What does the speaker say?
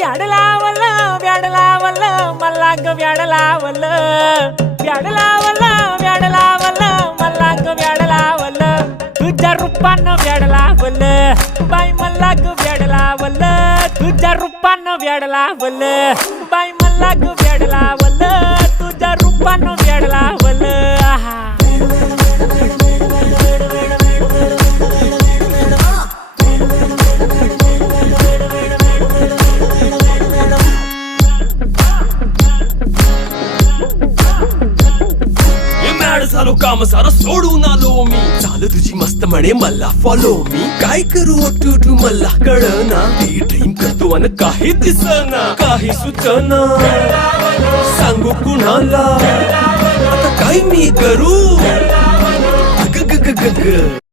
व्याड लावलं व्याड लावलं मला ग व्याड लावलं व्याड लावलं व्याड लावलं मला ग व्याड लावलं तुझ्या रूपानं व्याड लावलं बाई मला ग व्याड लावलं तुझ्या रूपानं व्याड लावलं बाई मला ग व्याड लावलं तुझ्या रूपानं व्याड लावलं आहा झालो काम सारं सोडून आलो मी चाल तुझी मस्त म्हणे मला फॉलो मी काय करू टू मला कळना ती ड्रीम करतो अन काही दिसना काही सुचना सांगू कुणाला आता काय मी करू ग ग ग ग ग